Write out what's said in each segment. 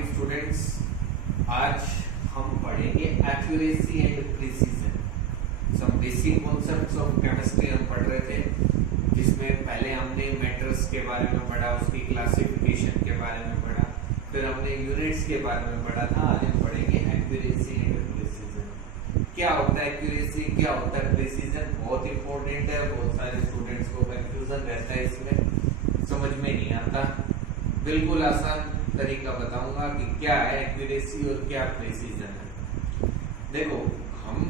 Morning students. आज हम पढ़ेंगे accuracy and precision. Some basic concepts of chemistry हम पढ़ रहे थे, जिसमें पहले हमने मैटर्स के बारे में पढ़ा, उसकी क्लासिफिकेशन के बारे में पढ़ा, फिर हमने यूनिट्स के बारे में पढ़ा था। आज हम पढ़ेंगे एक्यूरेसी एंड प्रिसीजन। क्या होता है एक्यूरेसी, क्या होता है प्रिसीजन? बहुत इंपॉर्टेंट है। बहुत सारे स्टूडेंट्स को कंफ्यूजन रहता है, इसमें समझ में नहीं आता। बिल्कुल आसान तरीका बताऊंगा कि क्या है एक्यूरेसी और क्या प्रिसीजन है। देखो, हम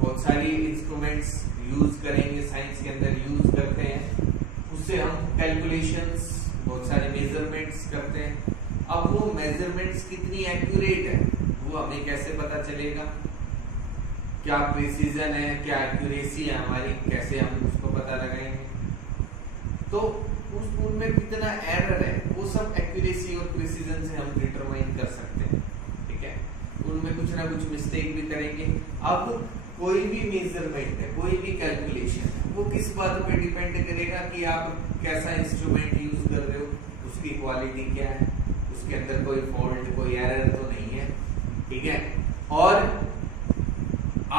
बहुत सारी इंस्ट्रूमेंट्स यूज करेंगे, साइंस के अंदर यूज करते हैं, उससे हम कैलकुलेशंस, बहुत सारे मेजरमेंट्स करते हैं। अब वो मेजरमेंट्स कितनी एक्यूरेट है वो हमें कैसे पता चलेगा? क्या प्रिसीजन है, क्या एक्यूरेसी है हमारी, कैसे हम उसको पता लगाएंगे? तो उनमें कितना एरर है वो सब एक्यूरेसी और प्रिसीजन से हम डिटरमाइन कर सकते हैं। ठीक है, उनमें कुछ ना कुछ मिस्टेक भी करेंगे। अब कोई भी मेजरमेंट है, कोई भी कैलकुलेशन है, वो किस बात पे डिपेंड करेगा कि आप कैसा इंस्ट्रूमेंट यूज कर रहे हो, उसकी क्वालिटी क्या है, उसके अंदर कोई फॉल्ट, कोई एरर तो नहीं है। ठीक है, और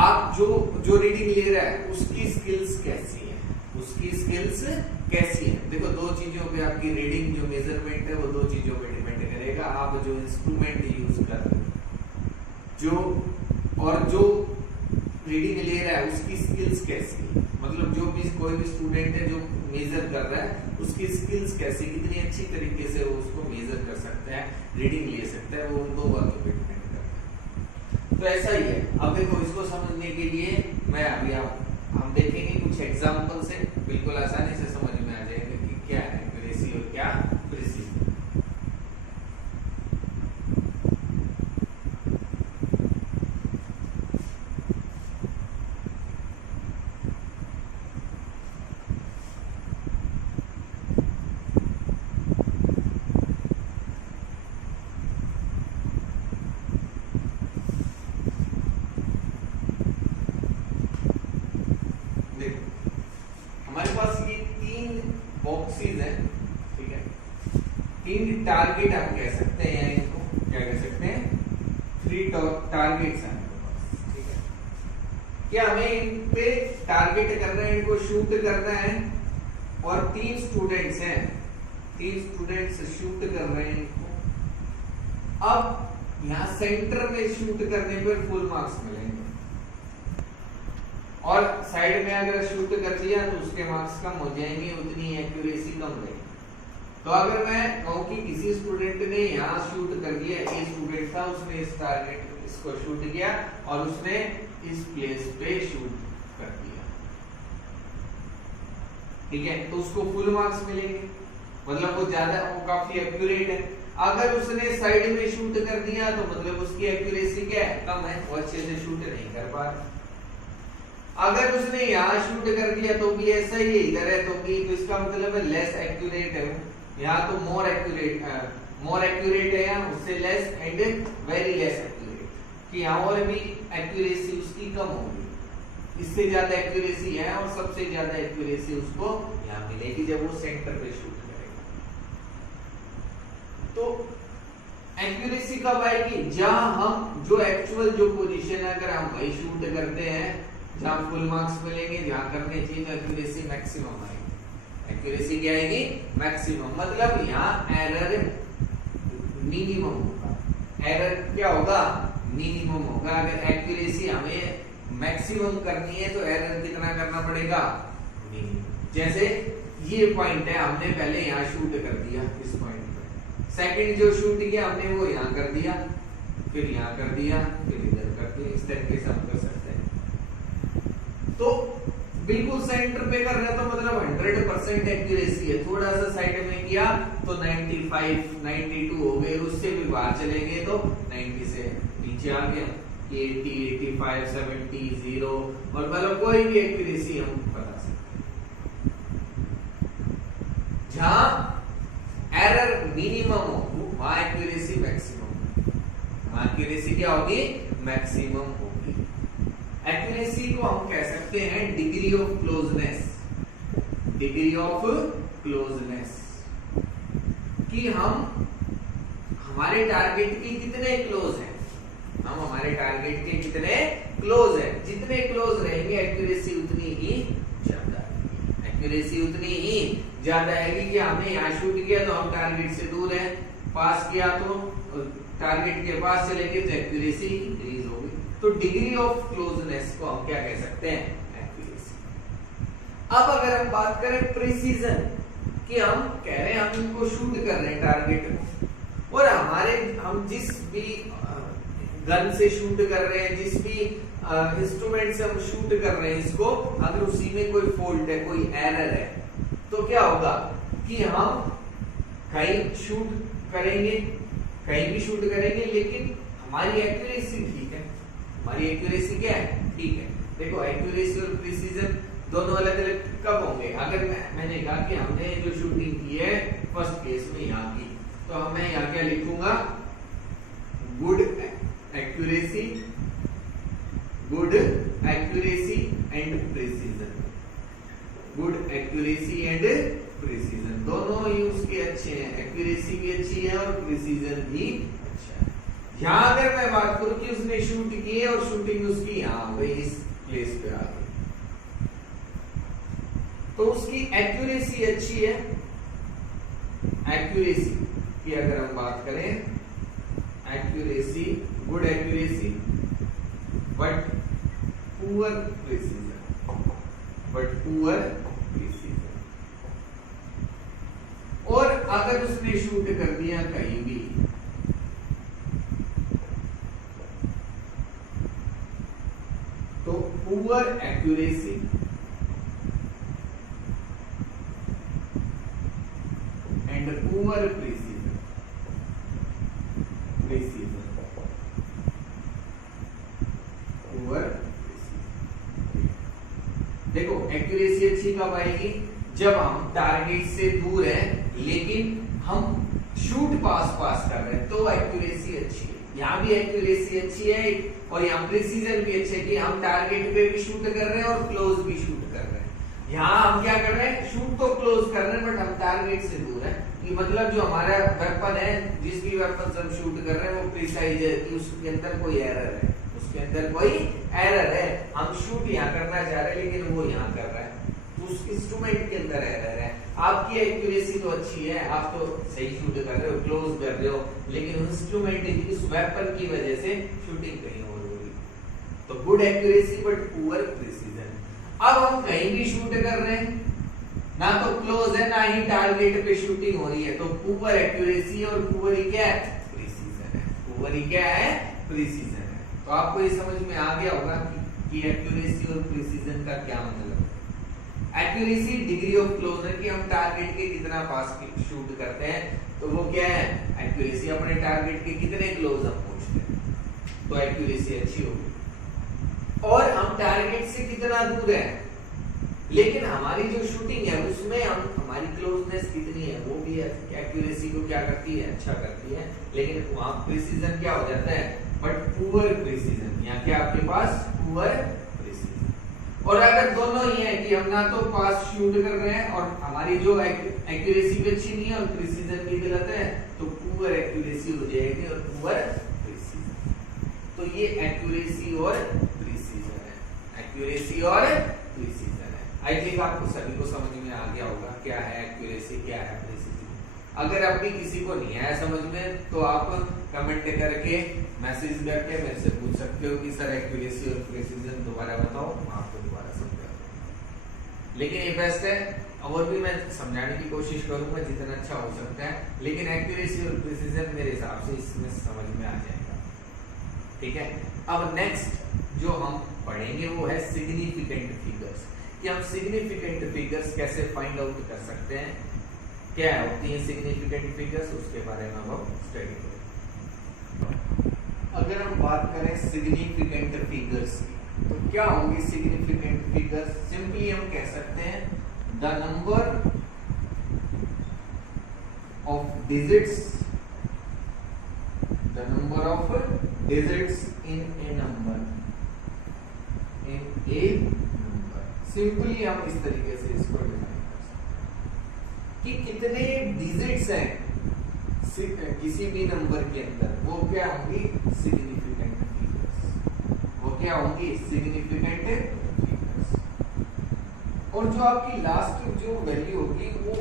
आप जो रीडिंग ले रहा है उसकी स्किल्स कैसी है, उसकी स्किल्स कैसी है। देखो, दो चीजों पे आपकी रीडिंग, जो मेजरमेंट है वो दो चीजों पे डिपेंड करेगा। आप जो इंस्ट्रूमेंट यूज कर रहे हो, जो रीडिंग ले रहा है उसकी स्किल्स कैसी है। मतलब जो भी कोई भी स्टूडेंट है जो मेजर कर रहा है, उसकी स्किल्स कैसी, कितनी अच्छी तरीके से वो उसको मेजर कर सकता है, रीडिंग ले सकता है, वो उन दो बातों पे डिपेंड करता है। तो ऐसा ही है। अब देखो, इसको समझने के लिए मैं अभी हम देखेंगे कुछ एग्जाम्पल से, बिल्कुल आसानी से समझ में आ जाएगा कि क्या है एक्यूरेसी और क्या प्रिसीजन। हमारे पास ये तीन बॉक्सेस हैं। ठीक है, तीन टारगेट आप कह सकते हैं, इनको क्या कह सकते हैं? 3 टारगेट्स हैं हमारे पास। ठीक है, क्या हमें इन पे टारगेट करना है, इनको शूट करना है, और 3 स्टूडेंट्स हैं, 3 स्टूडेंट्स शूट कर रहे हैं इनको। अब यहाँ सेंटर में शूट करने पर फुल मार्क्स मिलेंगे, और साइड में अगर शूट कर दिया तो उसके मार्क्स कम हो जाएंगे, उतनी एक्यूरेसी कम रहेगी। तो अगर मैं कहूं कि किसी स्टूडेंट ने यहाँ शूट कर दिया, ये स्टूडेंट था, उसने इस टारगेट इसको शूट किया और उसने इस प्लेस पे शूट कर दिया। ठीक है, तो उसको फुल मार्क्स मिलेंगे, मतलब वो काफी एक्यूरेट है। अगर उसने साइड में शूट कर दिया तो मतलब उसकी एक्यूरेसी क्या है? कम है, वो अच्छे से शूट नहीं कर पा रहा। अगर उसने यहाँ शूट कर दिया तो भी ऐसा ही है, इधर है तो भी, तो इसका मतलब है लेस एक्यूरेट है। यहाँ तो मोर एक्यूरेट है, यहाँ उससे less and very less accurate, कि यहाँ और भी एक्यूरेसी उसकी कम होगी। इससे ज्यादा एक्यूरेसी है और सबसे ज्यादा एक्यूरेसी उसको यहाँ मिलेगी जब वो सेंटर पे शूट करेगा। तो एक्यूरेसी कब आएगी? जहां हम जो एक्चुअल जो पोजीशन है, अगर हम वही शूट करते हैं जहां फुल मार्क्स मिलेंगे, जहां करने चाहिए, एक्यूरेसी मैक्सिमम आएगी। एक्यूरेसी क्या आएगी? मैक्सिमम। मतलब यहाँ एरर मिनिमम होगा। एरर क्या होगा? मिनिमम होगा। अगर एक्यूरेसी हमें मैक्सिमम करनी है तो एरर कितना करना पड़ेगा? मिनिमम। जैसे ये पॉइंट है, हमने पहले यहाँ शूट कर दिया इस पॉइंट पे, सेकंड जो शूट किया हमने वो यहाँ कर दिया, फिर यहाँ कर दिया, फिर इधर कर दिया। इस तरीके से हम कर सकते हैं। तो बिल्कुल सेंटर पे कर रहे हैं तो मतलब 100% एक्यूरेसी है। थोड़ा सा साइड में किया तो 95, 92 हो गए, उससे भी बाहर चलेंगे तो 90 से नीचे आ गया, 80, 85, 70, 0, और मतलब कोई भी एक्यूरेसी हम बता सकते हैं। जहां एरर मिनिमम हो वहां एक्यूरेसी मैक्सिमम, वहां एक्यूरेसी क्या होगी? मैक्सिमम होगी। एक्यूरेसी को हम कह सकते हैं degree of closeness. Degree of closeness कि हम हमारे टारगेट के कितने क्लोज हैं, हम हमारे टारगेट के कितने क्लोज हैं, जितने क्लोज रहेंगे एक्यूरेसी उतनी ही ज्यादा है, एक्यूरेसी उतनी ही ज्यादा है कि हमने यहाँ शूट किया तो हम टारगेट से दूर है, पास किया तो टारगेट के पास चले गए तो एक्यूरेसी इंक्रीज होगी। तो डिग्री ऑफ क्लोजनेस को हम क्या कह सकते हैं, एक्यूरेसी। अब अगर हम बात करें प्रिसीजन कि हम कह रहे हैं हम इनको शूट कर रहे हैं टारगेट को, और हम जिस भी गन से शूट कर रहे हैं, जिस भी इंस्ट्रूमेंट से हम शूट कर रहे हैं इसको, अगर उसी में कोई फॉल्ट है, कोई एरर है, तो क्या होगा कि हम कहीं शूट करेंगे, कहीं भी शूट करेंगे, लेकिन हमारी एक्यूरेसी ठीक है, हमारी एक्यूरेसी क्या है, ठीक है। देखो एक्यूरेसी और प्रिसीजन दोनों अलग अलग कब होंगे, अगर मैंने कहा कि हमने जो शूटिंग की है फर्स्ट केस में यहाँ की, तो मैं यहाँ क्या लिखूंगा, good accuracy and precision, good accuracy and precision, दोनों ही उसके अच्छे हैं, एक्यूरेसी भी अच्छी है और प्रिसीजन भी अच्छा है। यहां अगर मैं बात करूं कि उसने शूट किए और शूटिंग उसकी यहां हो गई, इस प्लेस पे आ गई, तो उसकी एक्यूरेसी अच्छी है, एक्यूरेसी की अगर हम बात करें, accuracy good accuracy but poor precision, और अगर उसने शूट कर दिया कहीं भी, तो poor accuracy and poor precision, देखो एक्यूरेसी अच्छी कब आएगी, जब हम टारगेट से दूर है लेकिन हम शूट पास कर रहे हैं, तो एक्यूरेसी अच्छी है। यहाँ भी एक्यूरेसी अच्छी है और यहाँ प्रिसीजन भी अच्छी है कि हम टारगेट पे भी शूट कर रहे हैं और क्लोज भी शूट कर रहे हैं। यहाँ हम क्या कर रहे हैं, शूट तो क्लोज कर रहे हैं बट हम टारगेट से दूर है, कि मतलब जो हमारा वेपन है, जिस भी वेपन से हम शूट कर रहे हैं वो प्रिसाइज है, कि उसके अंदर कोई एरर है, उसके अंदर कोई एरर है, हम शूट यहाँ करना चाह रहे हैं लेकिन वो यहाँ कर रहा है, तो उस इंस्ट्रूमेंट के अंदर एरर है। आपकी एक्यूरेसी तो अच्छी है, आप तो सही शूट कर रहे हो, क्लोज कर रहे हो, लेकिन इंस्ट्रूमेंट इस वेपन की वजह से शूटिंग कहीं और हो रही, तो good accuracy but poor precision. अब हम कहीं भी शूट कर रहे हैं, ना तो क्लोज है ना ही टारगेट पे शूटिंग हो रही है, तो पुअर एक्यूरेसी और पुअर ही क्या है, प्रिसीजन है, पुअर ही क्या है, प्रिसीजन है। तो आपको ये समझ में आ गया होगा कि एक्यूरेसी और प्रिसीजन का क्या मतलब है। एक्यूरेसी डिग्री ऑफ क्लोजर की हम टारगेट के कितना पास शूट करते हैं, तो वो क्या है, एक्यूरेसी अपने टारगेट के कितने क्लोज हम पहुंचते हैं, तो एक्यूरेसी अच्छी होगी। और हम टारगेट से कितना दूर है, लेकिन हमारी जो शूटिंग है उसमें हमारी क्लोजनेस कितनी है, वो भी एक्यूरेसी को क्या करती है, अच्छा करती है, लेकिन वहां प्रिसीजन क्या हो जाता है, बट पुअर प्रिसीजन। यहाँ क्या आपके पास, पुअर प्रिसीजन। और अगर दोनों ही है कि हम ना तो पास शूट कर रहे हैं और हमारी जो एक्यूरेसी भी अच्छी नहीं है और प्रिसीजन भी गलत है, तो पुअर एक्यूरेसी हो जाएगी और पुअर प्रिसीजन। तो ये एक्यूरेसी और प्रिसीजन है, एक्यूरेसी और प्रिसीजन है। आई थिंक आपको सभी को समझ में आ गया होगा क्या है एक्यूरेसी, क्या है प्रिसीजन। अगर अब भी किसी को नहीं आया समझ में, तो आप कमेंट करके मैसेज करके मेरे से पूछ सकते हो कि सर एक्यूरेसी और प्रिसीजन दोबारा बताओ, मैं आपको दोबारा समझा दूंगा। लेकिन ये बेस्ट है, और भी मैं समझाने की कोशिश करूंगा जितना अच्छा हो सकता है, लेकिन एक्यूरेसी और प्रिसीजन मेरे हिसाब से इसमें समझ में आ जाएगा, ठीक है। अब नेक्स्ट जो हम पढ़ेंगे वो है सिग्निफिकेंट फिगर्स, कि हम सिग्निफिकेंट फिगर्स कैसे फाइंड आउट कर सकते हैं, क्या होती है सिग्निफिकेंट फिगर्स, उसके बारे में हम स्टडी करेंगे। अगर हम बात करें सिग्निफिकेंट फिगर्स की, तो क्या होंगी सिग्निफिकेंट फिगर्स, सिंपली हम कह सकते हैं the number of digits, the number of digits in A number, in A number. Simply हम इस तरीके से इसको डिफाइन कर सकते हैं कि कितने डिजिट्स हैं किसी भी नंबर के अंदर वो क्या होंगी, सिग्निफिकेंट फिगर्स। वो क्या होंगी, सिग्निफिकेंट फिगर्स। और जो आपकी लास्ट जो वैल्यू होगी, वो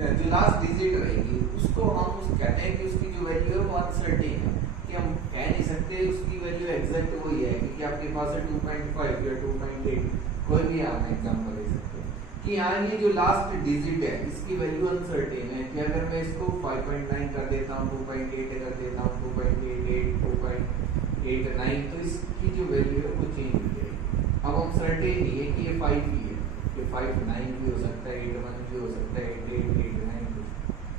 जो लास्ट डिजिट रहेगी, उसको हम कहते हैं कि उसकी जो वैल्यू है वो अनसर्टेन है, कि हम कह नहीं सकते उसकी वैल्यू एग्जैक्ट वही है, क्योंकि आपके पास है 2.5 या 2.8, कोई भी आप एग्जांपल ले सकते हैं कि यहाँ ये जो लास्ट डिजिट है इसकी वैल्यू अनसर्टेन है, कि अगर मैं इसको 5.9 कर देता हूँ, 2.8 कर देता हूँ, 2.88, 2.89, तो इसकी जो वैल्यू है वो चेंज हो जाएगी। अब हम सर्टेन नहीं है कि ये 5 ही है, ये 5.9 भी हो सकता है, 8.1 भी हो सकता है, 8.8, 8.9 भी।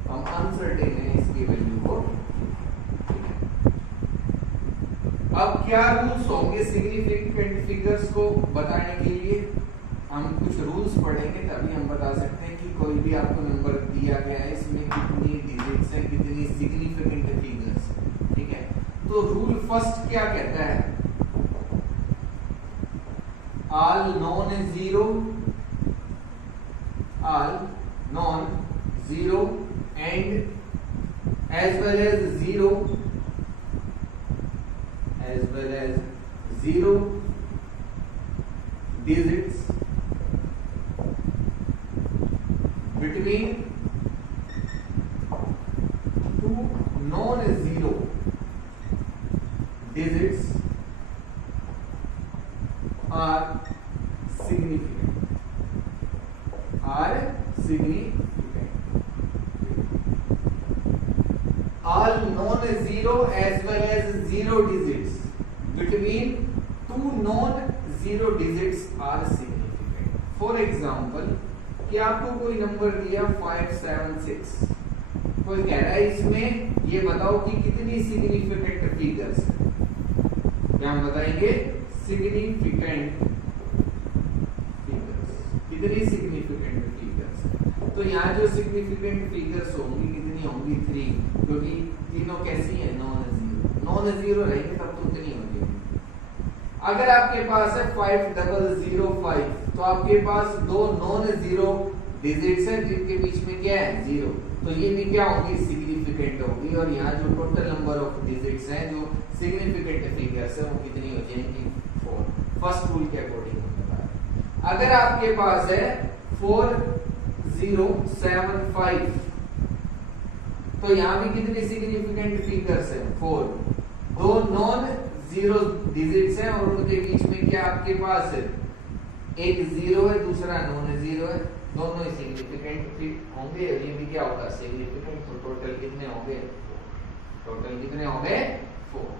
हम अनसर्टेन है इसकी वैल्यू को। अब क्या रूल्स होंगे सिग्निफिकेंट फिगर्स को बताने के लिए, हम कुछ रूल्स पढ़ेंगे तभी हम बता सकते हैं कि कोई भी आपको नंबर दिया गया है, इसमें कितनी डिजिट्स हैं, कितनी सिग्निफिकेंट फिगर्स, ठीक है। तो रूल फर्स्ट क्या कहता है, all non zero and as well as zero digits between two non-zero digits are significant. All non-zero as well as zero digits between two non-zero digits are significant. For example, कि आपको कोई number दिया 576, कोई कह रहा है इसमें ये बताओ कि कितनी सिग्निफिकेंट फिगर्स है, क्या हम बताएंगे, सिग्निफिकेंट फिगर्स, कितनी सिग्निफिकेंट फिगर्स। तो यहाँ जो सिग्निफिकेंट फिगर्स होंगी कितनी होंगी, 3, क्योंकि तीनों कैसी है, नॉन जीरो रहेंगे तब तो उतनी हो जाएगी। अगर आपके पास है 5005, तो आपके पास दो नॉन जीरो डिजिट्स हैं जिनके बीच में क्या है, 0, तो ये भी क्या होगी, सिग्निफिकेंट होगी। और यहाँ जो टोटल नंबर ऑफ डिजिट्स हैं जो सिग्निफिकेंट फिगर्स है वो कितनी हो जाएंगी, 4। फर्स्ट रूल के अकॉर्डिंग हम बता रहे। अगर आपके पास है 4075, तो यहाँ भी कितनी सिग्निफिकेंट फिगर्स है, 4। दो नॉन जीरो डिजिट्स हैं और उनके बीच में क्या आपके पास है, एक 0 है, दूसरा नॉन जीरो है, दोनों ही सिग्निफिकेंट होंगे, और ये भी क्या होगा, सिग्निफिकेंट। तो टोटल कितने होंगे, टोटल कितने होंगे, 4।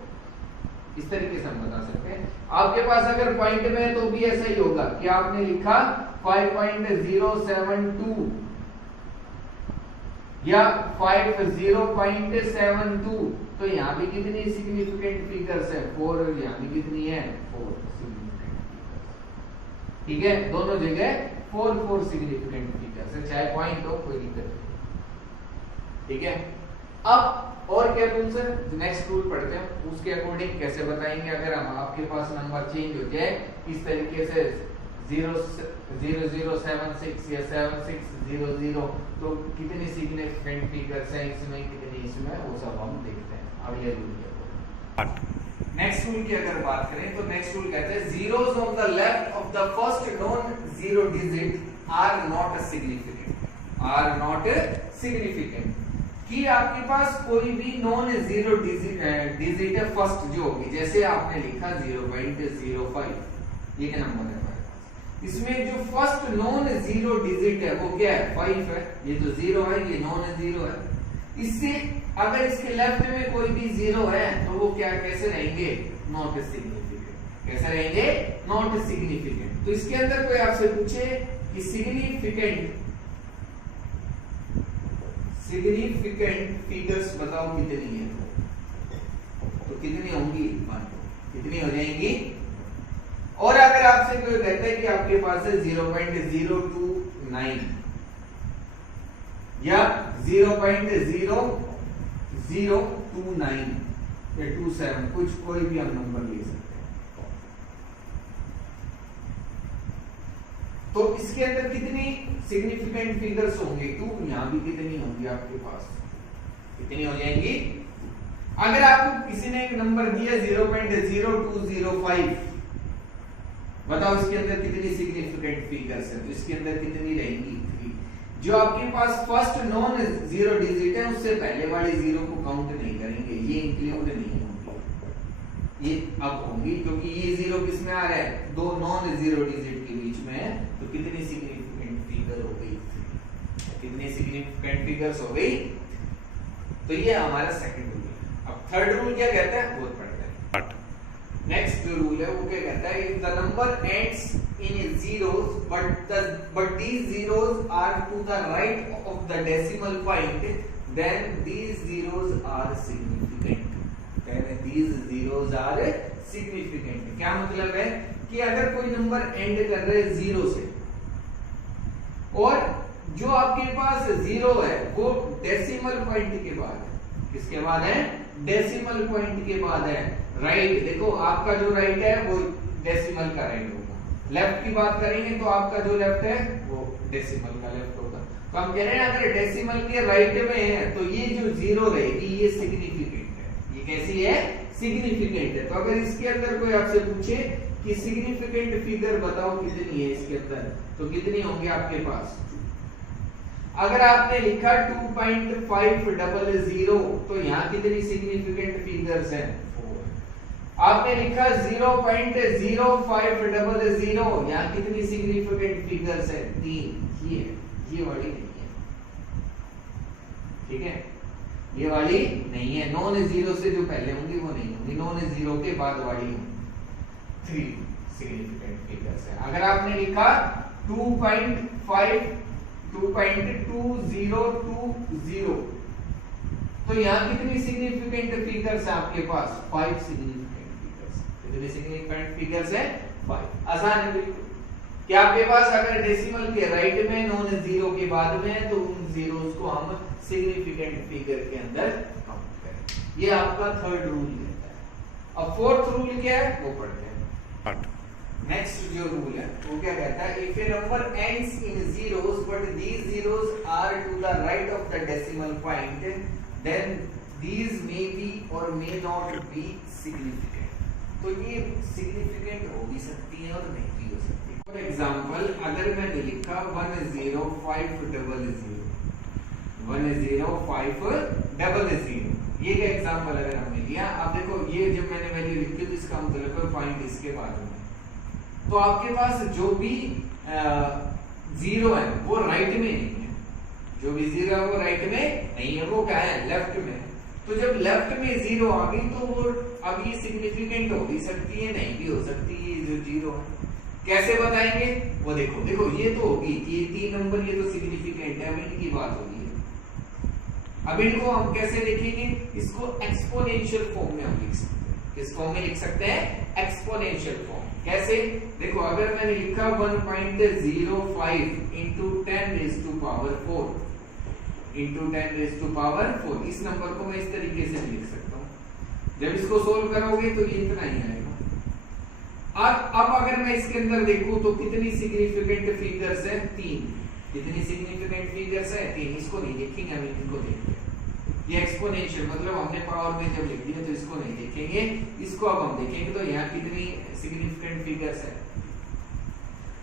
इस तरीके से हम बता सकते हैं। आपके पास अगर पॉइंट में है तो भी ऐसा ही होगा कि आपने लिखा 5.072 या 50.72, तो यहाँ भी कितनी सिग्निफिकेंट फिगर्स है, 4, और यहाँ भी कितनी है, 4 सिग्निफिकेंट फिगर्स, ठीक है। दोनों जगह 4 सिग्निफिकेंट फिगर्स है, चाहे पॉइंट हो, कोई दिक्कत नहीं, ठीक है। अब और क्या रूल्स है, नेक्स्ट रूल पढ़ते हैं, उसके अकॉर्डिंग कैसे बताएंगे। अगर हम आपके पास नंबर चेंज हो जाए इस तरीके से 0076 या 7600, तो कितनी सिग्निफिकेंट फिगर्स हैं इसमें, कितनी इसमें, वो सब हम देखते हैं। अब ये रूल क्या, नेक्स्ट रूल की अगर बात करें तो नेक्स्ट रूल कहते हैं zeros on the left of the first non-zero digit are not significant, कि आपके पास कोई भी नॉन जीरो डिजिट है फर्स्ट जो होगी, जैसे आपने लिखा 0.05, ये क्या नंबर है हमारे पास, इसमें जो फर्स्ट नॉन जीरो डिजिट है वो क्या है, 5 है, ये तो 0 है, ये नॉन जीरो है। इससे अगर इसके लेफ्ट में कोई भी 0 है तो वो क्या, कैसे रहेंगे, नॉट सिग्निफिकेंट, कैसे रहेंगे, नॉट सिग्निफिकेंट। तो इसके अंदर कोई आपसे पूछे कि सिग्निफिकेंट फिगर्स बताओ कितनी है, तो कितनी होंगी, 1, कितनी हो जाएंगी। और अगर आपसे कोई कहता है कि आपके पास है 0.029 या 0.0029 या 27, कुछ कोई भी हम नंबर ले सकते हैं। तो इसके अंदर कितनी सिग्निफिकेंट फिगर्स होंगे, 2, यहां भी कितनी होंगी आपके पास, कितनी हो जाएंगी? अगर आपको किसी ने एक नंबर दिया 0.0205, बताओ इसके अंदर कितनी सिग्निफिकेंट फिगर्स है, तो इसके अंदर कितनी रहेंगी? 3। जो आपके पास फर्स्ट नॉन जीरो डिजिट है उससे पहले वाली जीरो को काउंट नहीं करेंगे, ये इंक्लूड नहीं होंगी, ये अब होंगी क्योंकि ये जीरो किस में आ रहा है? दो नॉन जीरो डिजिट के बीच में है। तो कितनी सिग्निफिकेंट फिगर हो गई? कितनी सिग्निफिकेंट फिगर्स हो गई? तो ये हमारा सेकंड रूल है। अब थर्ड रूल क्या कहता है वो पढ़ते हैं। नेक्स्ट जो रूल है वो क्या कहता है? If the number ends in zeros but these zeros are to the right of the decimal point, then these zeros are significant. then these zeros are significant. क्या मतलब है कि अगर कोई नंबर एंड कर रहे हैं जीरो से और जो आपके पास जीरो है वो डेसिमल पॉइंट के बाद है, किसके बाद है? डेसिमल पॉइंट के बाद है। राइट, देखो आपका जो राइट है वो डेसिमल का राइट होगा, लेफ्ट की बात करेंगे तो आपका जो लेफ्ट है वो डेसिमल का लेफ्ट होगा। तो हम कह रहे हैं अगर डेसिमल के राइट में है तो ये जो जीरो रहेगी ये सिग्निफिकेंट है। ये कैसी है? सिग्निफिकेंट है। तो अगर इसके अंदर कोई आपसे पूछे कि सिग्निफिकेंट फिगर बताओ कितनी है इसके अंदर, तो कितनी होंगी आपके पास? अगर आपने लिखा 2.500 तो यहाँ कितनी सिग्निफिकेंट फिगर्स हैं? 4। आपने लिखा 0.0500, यहाँ कितनी सिग्निफिकेंट फिगर्स हैं? 3। ये वाली नहीं है, ठीक है, ये वाली नहीं है। नॉन जीरो से जो पहले होंगी वो नहीं होंगी, नॉन जीरो के बाद वाली होंगी। 3 सिग्निफिकेंट फिगर्स है। अगर आपने लिखा 2.2020 तो यहाँ कितनी सिग्निफिकेंट फिगर्स है आपके पास? 5 सिग्निफिकेंट फिगर्स। कितनी सिग्निफिकेंट फिगर्स है? 5। आसान है बिल्कुल कि आपके पास अगर डेसिमल के राइट में नॉन जीरो के बाद में है तो उन जीरोस को हम सिग्निफिकेंट फिगर के अंदर काउंट करें। ये आपका थर्ड रूल रहता है। अब फोर्थ रूल क्या है वो पढ़ते हैं। नेक्स्ट जो रूल है वो क्या कहता है? If A number ends in zeros but these zeros are to the right of the decimal point, then these may be or may not be significant. तो ये सिग्निफिकेंट हो भी सकती है और नहीं भी हो सकती है। फॉर एग्जांपल अगर मैंने लिखा 10500, ये क्या एग्जांपल अगर हमने लिया, अब देखो ये जब मैंने वैल्यू लिखी तो इसका मतलब है पॉइंट इसके बाद में, तो आपके पास जो भी जीरो है वो राइट में नहीं है, जो भी जीरो है वो राइट में नहीं है, वो क्या है? लेफ्ट में। तो जब लेफ्ट में जीरो आ गई तो वो अब ये सिग्निफिकेंट हो भी सकती है, नहीं भी हो सकती है जो जीरो है। कैसे बताएंगे वो? देखो ये तो होगी कि ये 3 नंबर ये तो सिग्निफिकेंट है, अब इनकी बात होगी। अब इनको हम कैसे लिखेंगे? इसको एक्सपोनेंशियल फॉर्म में हम लिख सकते हैं। किस फॉर्म में लिख सकते हैं? Exponential form. कैसे? देखो अगर मैंने लिखा 1.05 into 10 raised to power 4 इस नंबर को मैं इस तरीके से लिख सकता हूँ। जब इसको सोल्व करोगे तो ये इतना ही आएगा। अब अगर मैं इसके अंदर देखूं तो कितनी सिग्निफिकेंट फिगर्स है? 3। कितनी सिग्निफिकेंट फिगर्स है? 3। इसको नहीं देखेंगे, हम इनको देखते हैं। ये एक्सपोनेंशियल मतलब हमने पावर में जब लिख दिया तो इसको नहीं देखेंगे, इसको अब हम देखेंगे। तो यहाँ कितनी सिग्निफिकेंट फिगर्स है?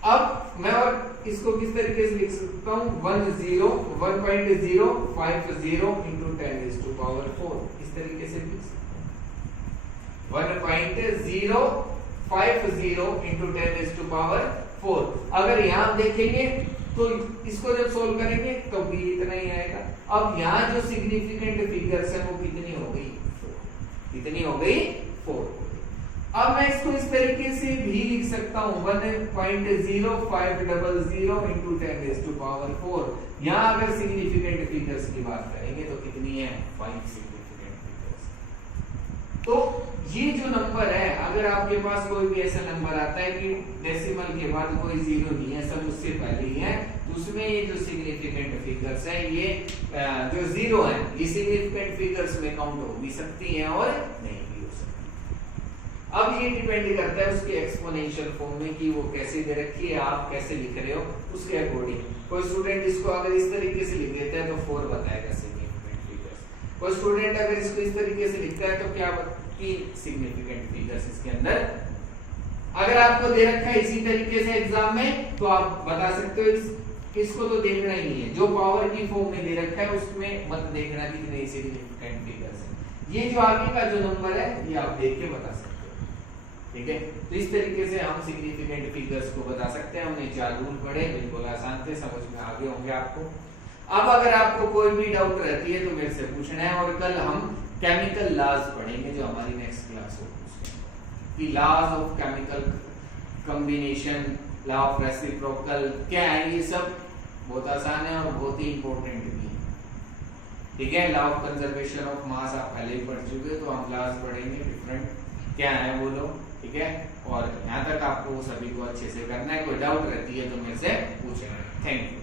अब मैं और इसको किस तरीके से लिख सकता हूँ? 1.050 into 10 raised to power 4 इस तरीके से लिख सकता हूँ। 1.050 into 10 raised to power 4। अगर यहाँ देखेंगे तो इसको जब सोल्व करेंगे तो भी इतना ही आएगा। अब यहाँ जो सिग्निफिकेंट फिगर्स है वो कितनी हो गई? 4। कितनी हो गई? 4। अब मैं इसको इस तरीके से भी लिख सकता हूँ 1.0500 into 10 raised to power 4। यहाँ अगर सिग्निफिकेंट फिगर्स की बात करेंगे तो कितनी है? 5 सिग्निफिकेंट फिगर्स। तो ये जो नंबर है, अगर आपके पास कोई भी ऐसा नंबर आता है कि डेसिमल के बाद कोई जीरो नहीं है, सब उससे पहले ही है, तो उसमें ये जो सिग्निफिकेंट फिगर्स है ये जो जीरो है ये सिग्निफिकेंट फिगर्स में काउंट हो भी सकती हैं और नहीं भी हो सकती। अब ये डिपेंड करता है उसके एक्सपोनेंशियल फॉर्म में कि वो कैसे दे रखी है, आप कैसे लिख रहे हो उसके अकॉर्डिंग। कोई स्टूडेंट इसको अगर इस तरीके से लिख देता है तो 4 बताएगा सिग्निफिकेंट फिगर्स। कोई स्टूडेंट अगर इसको इस तरीके से लिखता है तो क्या तीन सिग्निफिकेंट फिगर्स इसके अंदर। अगर आपको दे रखा है इसी तरीके से एग्जाम में तो आप बता सकते हो इसको तो देखना ही नहीं है, जो पावर की फॉर्म में दे रखा है उसमें मत देखना कितने सिग्निफिकेंट फिगर्स हैं। ये जो आगे का जो नंबर है ये आप देख के बता सकते हो, ठीक है। तो इस तरीके से हम सिग्निफिकेंट फिगर्स को बता सकते हैं। हमने 4 रूल पढ़े, बिल्कुल आसान थे, समझ में आ गए होंगे आपको। अब अगर आपको कोई भी डाउट रहती है तो मेरे से पूछना है, और कल हम केमिकल लॉज पढ़ेंगे जो हमारी नेक्स्ट क्लास होगी, कि laws of chemical combination, law of reciprocal क्या है, ये सब बहुत आसान है और बहुत ही इंपॉर्टेंट भी है, ठीक है। Law of conservation of mass आप पहले ही पढ़ चुके हो, तो हम लॉज पढ़ेंगे डिफरेंट क्या है वो लोग, ठीक है। और यहाँ तक आपको सभी को अच्छे से करना है। कोई डाउट रहती है तो मेरे से पूछना। Thank you.